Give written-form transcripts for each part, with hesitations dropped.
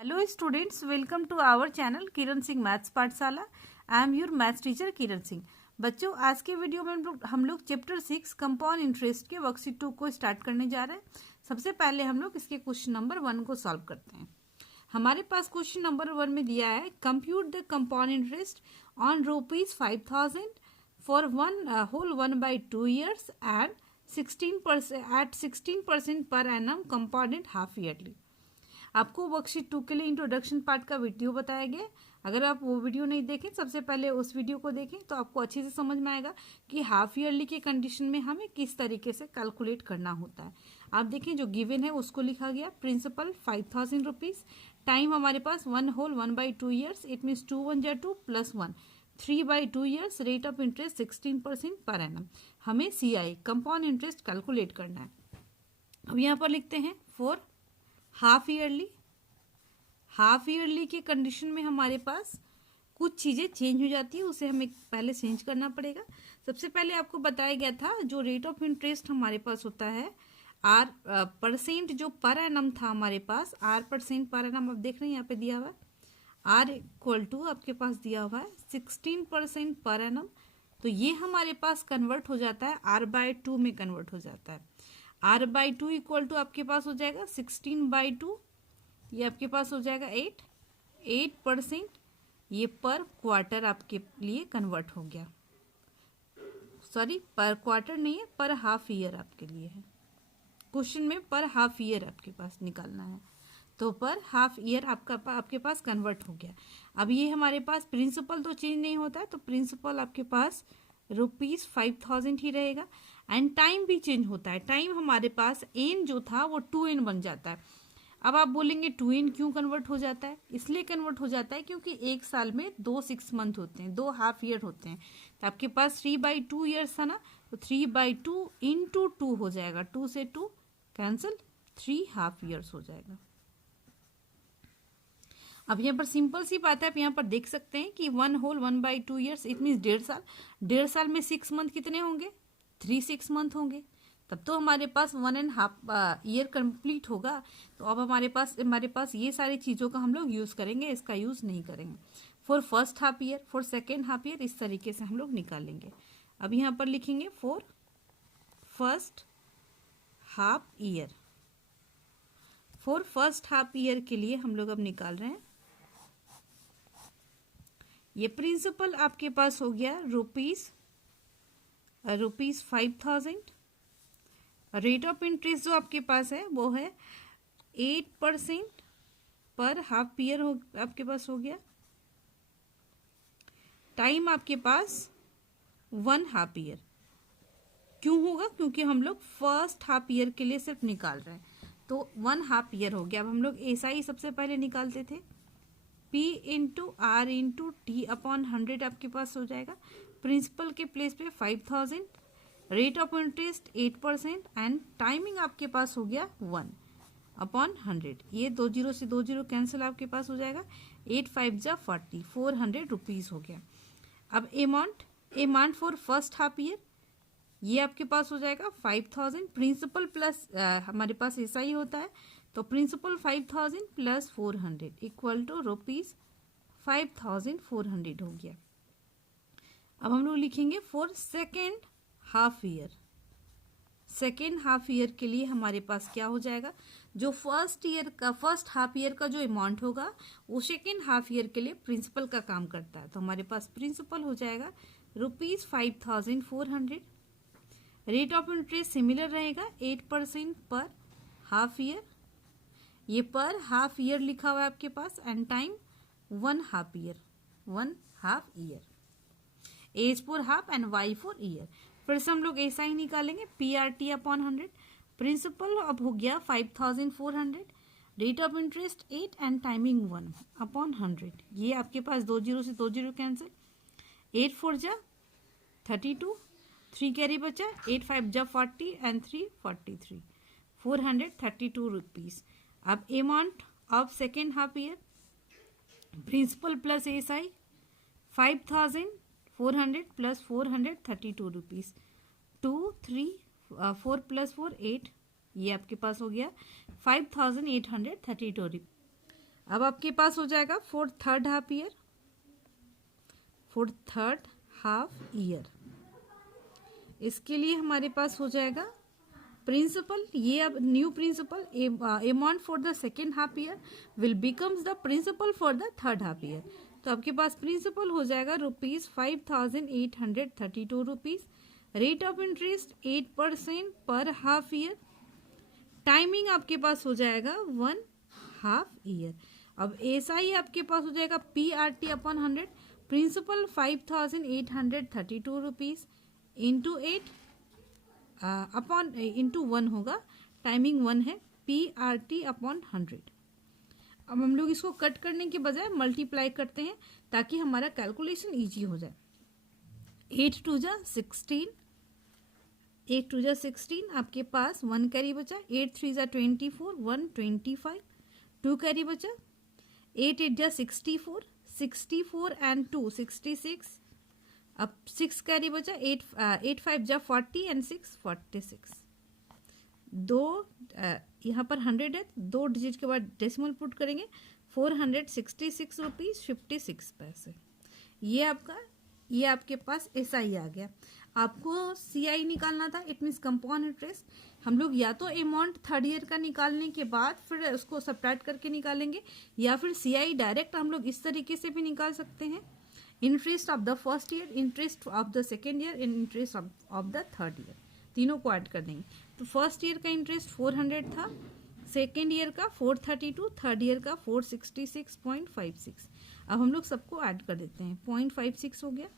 Hello students, welcome to our channel Kiran Singh maths Pathshala. I am your maths teacher Kiran Singh. बच्चों, आज के video में हम लोग चैप्टर 6 कंपाउंड इंटरेस्ट के वर्कशीट 2 को स्टार्ट करने जा रहे हैं। सबसे पहले हम लोग इसके क्वेश्चन नंबर 1 को सॉल्व करते हैं। हमारे पास क्वेश्चन नंबर 1 में दिया है, compute the compound interest on ₹5,000 for 1/2 years and 16% per annum compounded half yearly. आपको वर्कशीट 2 के लिए इंट्रोडक्शन पार्ट का वीडियो बताया गया। अगर आप वो वीडियो नहीं देखें, सबसे पहले उस वीडियो को देखें तो आपको अच्छे से समझ में आएगा कि हाफ ईयरली के कंडीशन में हमें किस तरीके से कैलकुलेट करना होता है। आप देखें, जो गिवन है उसको लिखा गया प्रिंसिपल 5,000 रुपीज़, टाइम हमारे पास 1/2 years, इट मीन्स 2 1 जा 2 + 1 3/2 years, rate of interest 16% per annum. हमें CI कंपाउंड इंटरेस्ट कैलकुलेट करना है। अब यहाँ पर लिखते हैं फॉर हाफ ईयरली के कंडीशन में हमारे पास कुछ चीज़ें चेंज हो जाती है, उसे हमें पहले चेंज करना पड़ेगा। सबसे पहले आपको बताया गया था जो रेट ऑफ इंटरेस्ट हमारे पास होता है R%, जो पर एनम था हमारे पास R% पर एनम। आप देख रहे हैं यहाँ पे दिया हुआ है R = आपके पास दिया हुआ है 16% पर एनम। तो ये हमारे पास कन्वर्ट हो जाता है R/2 में कन्वर्ट हो जाता है। R/2 = आपके पास हो जाएगा 16/2, ये आपके पास हो जाएगा 8%। ये पर क्वार्टर आपके लिए कन्वर्ट हो गया। सॉरी, पर क्वार्टर नहीं है, पर हाफ ईयर आपके लिए है। क्वेश्चन में पर हाफ ईयर आपके पास निकालना है, तो पर हाफ ईयर आपके पास कन्वर्ट हो गया। अब ये हमारे पास प्रिंसिपल तो चेंज नहीं होता है, तो प्रिंसिपल आपके पास ₹5,000 ही रहेगा। एंड टाइम भी चेंज होता है। टाइम हमारे पास एन जो था वो 2n बन जाता है। अब आप बोलेंगे 2n क्यों कन्वर्ट हो जाता है? इसलिए कन्वर्ट हो जाता है क्योंकि एक साल में 2 6 मंथ होते हैं, 2 हाफ ईयर होते हैं। तो आपके पास 3/2 years था ना, तो 3/2 × 2 हो जाएगा। 2 से 2 कैंसिल, 3 हाफ ईयर्स हो जाएगा। अब यहाँ पर सिंपल सी बात है, आप यहाँ पर देख सकते हैं कि 1/2 years, इट मीन्स 1.5 साल। 1.5 साल में 6 मंथ कितने होंगे? 3 6 मंथ होंगे। तब तो हमारे पास 1.5 year कंप्लीट होगा। तो अब हमारे पास ये सारी चीज़ों का हम लोग यूज़ करेंगे, इसका यूज़ नहीं करेंगे। For first half year, for second half year, इस तरीके से हम लोग निकालेंगे। अब यहाँ पर लिखेंगे for first half year. For first half year के लिए हम लोग अब निकाल रहे हैं। ये प्रिंसिपल आपके पास हो गया ₹5,000। रेट ऑफ इंटरेस्ट जो आपके पास है वो है 8% पर हाफ ईयर आपके पास हो गया। टाइम आपके पास 1 हाफ ईयर। क्यों होगा? क्योंकि हम लोग फर्स्ट हाफ ईयर के लिए सिर्फ निकाल रहे हैं, तो 1 हाफ ईयर हो गया। अब हम लोग SI सबसे पहले निकालते थे, P × R × T/100 आपके पास हो जाएगा। प्रिंसिपल के प्लेस पे 5,000, rate of interest 8% and timing आपके पास हो गया 1/100। ये 2 0 से 2 0 कैंसिल आपके पास हो जाएगा। 8 5 जा 40, 400 रुपीज़ हो गया। अब amount for first half year, ये आपके पास हो जाएगा 5,000। प्रिंसिपल प्लस हमारे पास ऐसा ही होता है, तो प्रिंसिपल 5,000 + 400 = ₹5,400 हो गया। अब हम लोग लिखेंगे for second half year. Second half year के लिए हमारे पास क्या हो जाएगा? जो फर्स्ट हाफ ईयर का जो अमाउंट होगा वो सेकेंड हाफ ईयर के लिए प्रिंसिपल का काम करता है। तो हमारे पास प्रिंसिपल हो जाएगा ₹5,400। रेट ऑफ इंटरेस्ट सिमिलर रहेगा 8% पर हाफ ईयर। ये पर हाफ ईयर लिखा हुआ है आपके पास and time 1 half year. H for half and Y for year. फिर से हम लोग ऐसा ही निकालेंगे, PRT/100। प्रिंसिपल अब हो गया 5,400, rate of interest 8 and timing 1/100। ये आपके पास 2 0 से 2 0 कैंसिल, 8 4 जा 32, 3 कैरी बचा, 8 5 जा 40 एंड 3 43, 432 रुपीज़। अब amount of second half year, principal plus SI 5,400 + 432 rupees. 2 3 4 + 4 8, ये आपके पास हो गया 5,832 रुपीज़। अब आपके पास हो जाएगा for third half year, for third half year इसके लिए हमारे पास हो जाएगा प्रिंसिपल, ये अब new principal amount for the second half year will becomes the principal for the third half year. तो आपके पास प्रिंसिपल हो जाएगा ₹5,832 रुपीज, रेट ऑफ इंटरेस्ट 8% पर हाफ ईयर, टाइमिंग आपके पास हो जाएगा 1 हाफ ईयर। अब एसआई आपके पास हो जाएगा PRT upon 100, principal 5,832 rupees into 8 upon into 1 होगा, टाइमिंग 1 है, PRT अपॉन 100। अब हम लोग इसको कट करने के बजाय मल्टीप्लाई करते हैं ताकि हमारा कैलकुलेशन इजी हो जाए। 8 2 जा 16, 8 2 जा 16, आपके पास 1 कैरी बचा, 8 3 जा 24, 1 25, 2 कैरी बचा, 8 8 जा 64, 64 एंड 2 66, अब 6 कैरी बचा, 8 5 जा 40 एंड 6 46, दो यहाँ पर 100 है, 2 डिजिट के बाद डेसिमल पुट करेंगे, 466 रुपीज 56 पैसे। ये आपके पास एसआई आ गया। आपको सीआई निकालना था, इट मीन्स कंपाउंड इंटरेस्ट। हम लोग या तो अमाउंट थर्ड ईयर का निकालने के बाद फिर उसको सब्ट्रैक्ट करके निकालेंगे, या फिर सीआई डायरेक्ट हम लोग इस तरीके से भी निकाल सकते हैं, interest of the first year, interest of the second year and interest of the third year, तीनों को ऐड कर देंगे। तो फर्स्ट ईयर का इंटरेस्ट 400 था, सेकेंड ईयर का 432, थर्ड ईयर का 466.56। अब हम लोग सबको ऐड कर देते हैं, 0.56 हो गया।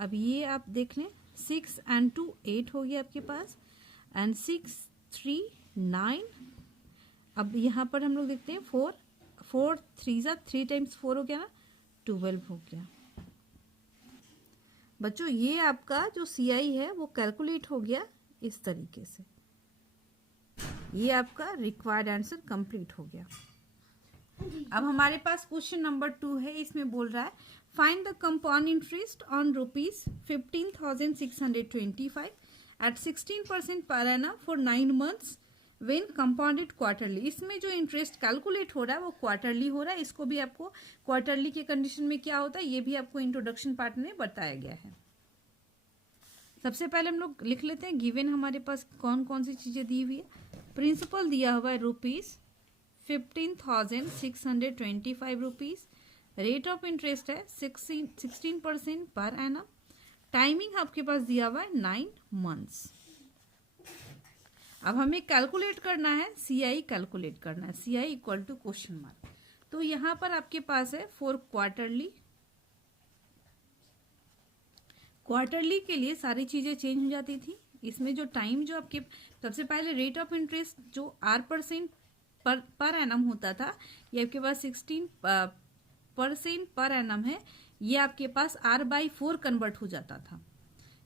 अब ये आप देख लें, 6 and 2 8 हो गया आपके पास, एंड 6 3 9। अब यहाँ पर हम लोग देखते हैं 4 3 जा 3 टाइम्स 4 हो गया ना, 12 हो गया। बच्चों ये आपका जो सीआई है वो कैलकुलेट हो गया इस तरीके से। ये आपका रिक्वायर्ड आंसर कंप्लीट हो गया। अब हमारे पास क्वेश्चन नंबर 2 है, इसमें बोल रहा है find the compound interest on ₹15,625 at 16% per annum for 9 months when compounded quarterly. इसमें जो इंटरेस्ट कैलकुलेट हो रहा है वो क्वार्टरली हो रहा है। इसको भी आपको क्वार्टरली के कंडीशन में क्या होता है ये भी आपको इंट्रोडक्शन पार्ट में बताया गया है। सबसे पहले हम लोग लिख लेते हैं गिवन हमारे पास कौन कौन सी चीजें दी हुई है। प्रिंसिपल दिया हुआ है ₹15,625 रुपीज, रेट ऑफ इंटरेस्ट है 16% पर एनम, टाइमिंग आपके पास दिया हुआ है 9 months। अब हमें कैलकुलेट करना है सीआई, कैलकुलेट करना है CI equal to question mark. तो यहां पर आपके पास है फॉर क्वार्टरली, क्वार्टरली के लिए सारी चीजें चेंज हो जाती थी। इसमें जो टाइम जो आपके सबसे पहले रेट ऑफ इंटरेस्ट जो R% पर एनम होता था, ये आपके पास 16% पर एनम है, ये आपके पास R/4 कन्वर्ट हो जाता था।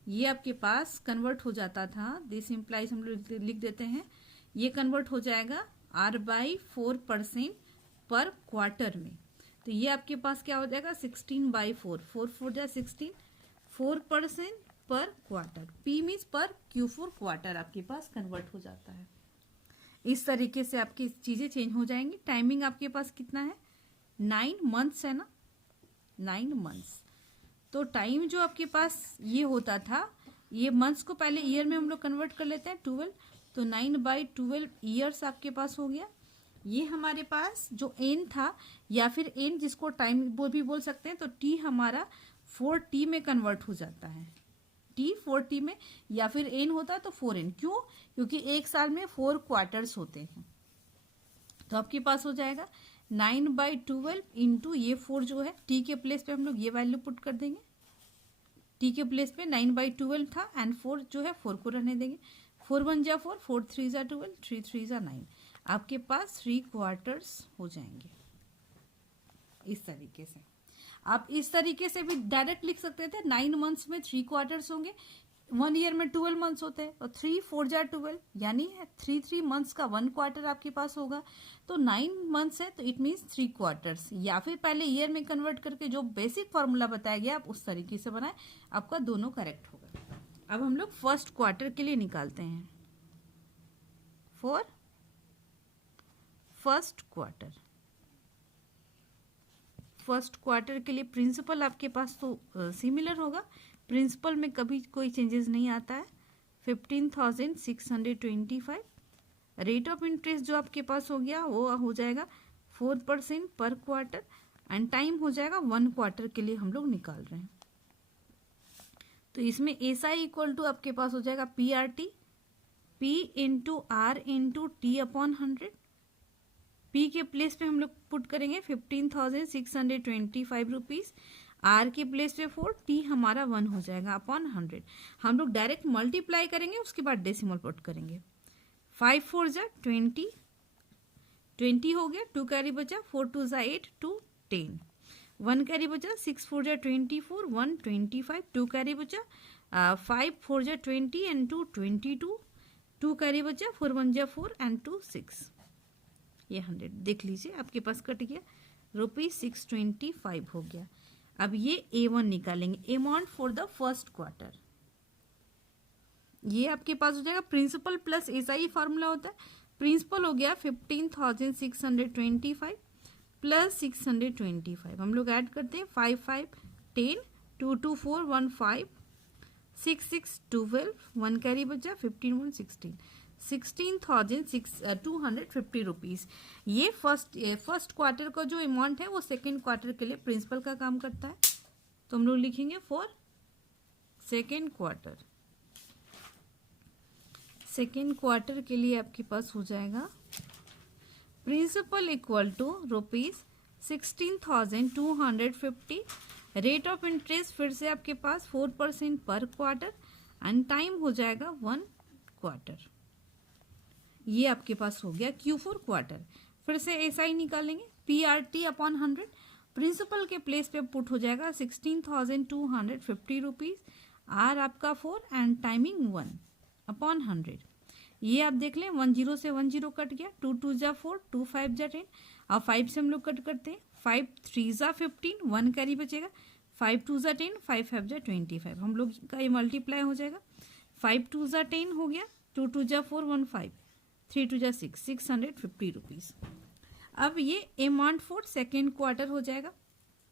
ये आपके पास कन्वर्ट हो जाता था, दिस इम्प्लाइज हम लोग लिख देते हैं, ये कन्वर्ट हो जाएगा R/4% पर क्वार्टर में। तो ये आपके पास क्या हो जाएगा 16/4, 4 4 जा 16, 4% पर क्वार्टर, P मीन्स पर Q4 क्वार्टर आपके पास कन्वर्ट हो जाता है। इस तरीके से आपकी चीजें चेंज हो जाएंगी। टाइमिंग आपके पास कितना है 9 months है ना, 9 months। तो टाइम जो आपके पास ये होता था, ये मंथ्स को पहले ईयर में हम लोग कन्वर्ट कर लेते हैं 12, तो 9/12 ईयर्स आपके पास हो गया। ये हमारे पास जो एन था, या फिर एन जिसको टाइम भी बोल सकते हैं, तो टी हमारा 4T में कन्वर्ट हो जाता है, T 4T में, या फिर एन होता तो 4N। क्यों? क्योंकि एक साल में 4 क्वार्टर्स होते हैं। तो आपके पास हो जाएगा 9/12 इंटू ये 4 जो है, टी के प्लेस पे हम लोग ये वैल्यू पुट कर देंगे। टी के प्लेस पे 9/12 था एंड 4 जो है 4 को रहने देंगे। 4 1 जा 4, 4 3 जा 12, 3 3 जा 9। आपके पास 3 क्वार्टर्स हो जाएंगे। इस तरीके से आप इस तरीके से भी डायरेक्ट लिख सकते थे, 9 months में 3 क्वार्टर्स होंगे, 1 ईयर में 12 months होते हैं, और 3 4 जा 12 यानी 3 months का 1 क्वार्टर आपके पास होगा। तो 9 months है तो इट मीन्स 3 क्वार्टर्स, या फिर पहले ईयर में कन्वर्ट करके जो बेसिक फॉर्मूला बताया गया आप उस तरीके से बनाए, आपका दोनों करेक्ट होगा। अब हम लोग फर्स्ट क्वार्टर के लिए निकालते हैं, for first quarter first quarter के लिए प्रिंसिपल आपके पास तो सिमिलर होगा, प्रिंसिपल में कभी कोई चेंजेस नहीं आता है। 15,625। रेट ऑफ इंटरेस्ट जो आपके पास हो गया वो हो जाएगा 4% पर क्वार्टर, एंड टाइम हो जाएगा 1 क्वार्टर के लिए हम लोग निकाल रहे हैं। तो इसमें एस आई इक्वल टू आपके पास हो जाएगा P R T, P into R into T upon 100। पी के प्लेस पे हम लोग पुट करेंगे 15,625 रुपीज, आर के प्लेस पे 4, टी हमारा 1 हो जाएगा अपॉन 100। हम लोग डायरेक्ट मल्टीप्लाई करेंगे, उसके बाद डेसिमल पुट करेंगे। 5 4 जा 20, 20 हो गया, 2 कैरी बचा, 4 2 जा 8, 2 10, 1 कैरी बचा, 6 4 जा 24, 1 25, 2 कैरी बचा, 5 4 जा 20 एंड 2 22, 2 कैरी बचा, 4 1 जा 4 एंड 2 6। ये 100 देख लीजिए आपके पास कट गया, ₹625 हो गया। अब ये A1 निकालेंगे, amount for the first quarter. ये आपके पास हो जाएगा प्रिंसिपल प्लस एसआई फार्मूला होता है। प्रिंसिपल हो गया 15,625 प्लस 625, हम लोग ऐड करते हैं 5 5 10, 2 2 4 1 5, 6 6 12, 1 कैरी बचा, 15 1 16, 16,250 रुपीज। ये फर्स्ट क्वार्टर का जो अमाउंट है वो सेकेंड क्वार्टर के लिए प्रिंसिपल का काम करता है, तो हम लोग लिखेंगे for second quarter. Second quarter के लिए आपके पास हो जाएगा principal equal to ₹16,250। Rate of interest फिर से आपके पास 4% पर क्वार्टर, एंड टाइम हो जाएगा 1 क्वार्टर। ये आपके पास हो गया Q4 क्वार्टर। फिर से एसआई निकालेंगे, PRT अपॉन 100। प्रिंसिपल के प्लेस पे पुट हो जाएगा 16,250 रुपीज, आर आपका 4 एंड टाइमिंग 1 अपॉन 100। ये आप देख लें 10 से 10 कट गया, 2 2 जा 4, 2 5 जा 10। अब 5 से हम लोग कट करते हैं, 5 3 जा 15, 1 कैरी बचेगा, 5 2 जा 10, 5 5 जा 25। हम लोग का ये मल्टीप्लाई हो जाएगा, 5 2 जा 10 हो गया, 2 2 जा 4 1 5, 3 2 जा 6, 650 रुपीज। अब ये अमाउंट फॉर सेकेंड क्वार्टर हो जाएगा,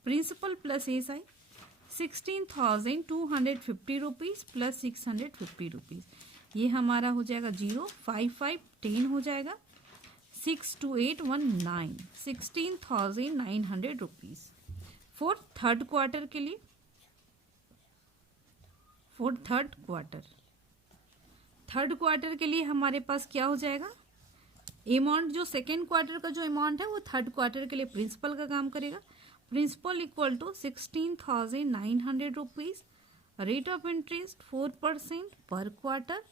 principal plus SI 16,250 rupees plus 650 rupees. ये हमारा हो जाएगा 0 5 5 10 हो जाएगा, 6 2 8 1 9, 16,900 रुपीज फॉर थर्ड क्वार्टर के लिए। फॉर थर्ड क्वार्टर के लिए हमारे पास क्या हो जाएगा, अमाउंट जो सेकेंड क्वार्टर का जो अमाउंट है वो थर्ड क्वार्टर के लिए प्रिंसिपल का काम करेगा। Principal equal to 16,900 rupees, rate of interest 4% per quarter,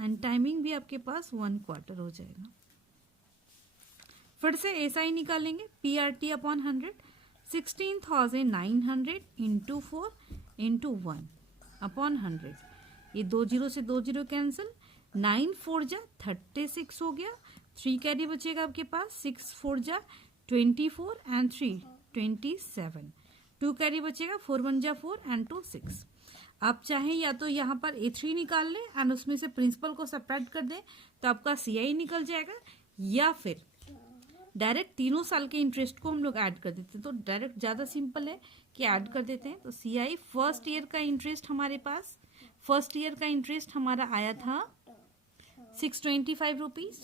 and timing भी आपके पास 1 क्वार्टर हो जाएगा। फिर से एसआई निकालेंगे, PRT upon 100, 16,900 into 4 into 1 upon 100। ये 2 0 से 2 0 कैंसिल, 9 4 जा 36 हो गया, 3 कैरी बचेगा आपके पास, 6 4 जा 24 एंड 3 27, 2 कैरी बचेगा, 4 1 जा 4 एंड 2 6। आप चाहें या तो यहाँ पर A3 निकाल लें एंड उसमें से प्रिंसिपल को सब्ट्रैक्ट कर दें तो आपका CI निकल जाएगा, या फिर डायरेक्ट तीनों साल के इंटरेस्ट को हम लोग ऐड कर देते हैं। तो डायरेक्ट ज़्यादा सिंपल है कि ऐड कर देते हैं। तो CI फर्स्ट ईयर का इंटरेस्ट हमारे पास, फर्स्ट ईयर का इंटरेस्ट हमारा आया था 625 रुपीज,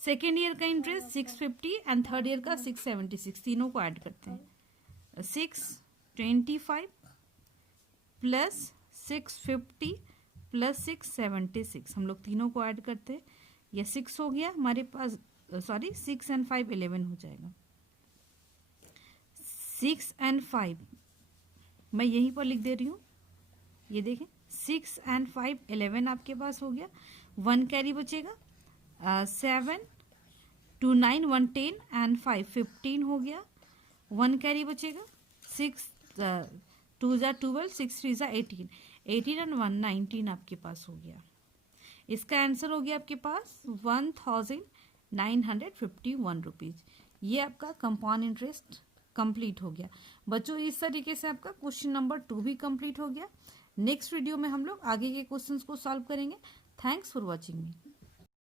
सेकेंड ईयर का इंटरेस्ट 650 एंड थर्ड ईयर का 676, तीनों को ऐड करते हैं। 625 प्लस 650 प्लस 676, हम लोग तीनों को ऐड करते हैं, ये 6 हो गया हमारे पास, सॉरी 6 एंड 5 11 हो जाएगा। 6 एंड 5 मैं यहीं पर लिख दे रही हूँ, ये देखें 6 एंड 5 11 आपके पास हो गया, 1 कैरी बचेगा, 7 2 9 1 10 एंड 5 15 हो गया, 1 कैरी बचेगा, 6 2 जा 12, 6 3 जा 18, 18 एंड 1 19 आपके पास हो गया। इसका आंसर हो गया आपके पास 1,951 रुपीज। ये आपका कंपाउंड इंटरेस्ट कंप्लीट हो गया। बच्चों इस तरीके से आपका क्वेश्चन नंबर 2 भी कंप्लीट हो गया। नेक्स्ट वीडियो में हम लोग आगे के क्वेश्चंस को सॉल्व करेंगे। Thanks for watching me.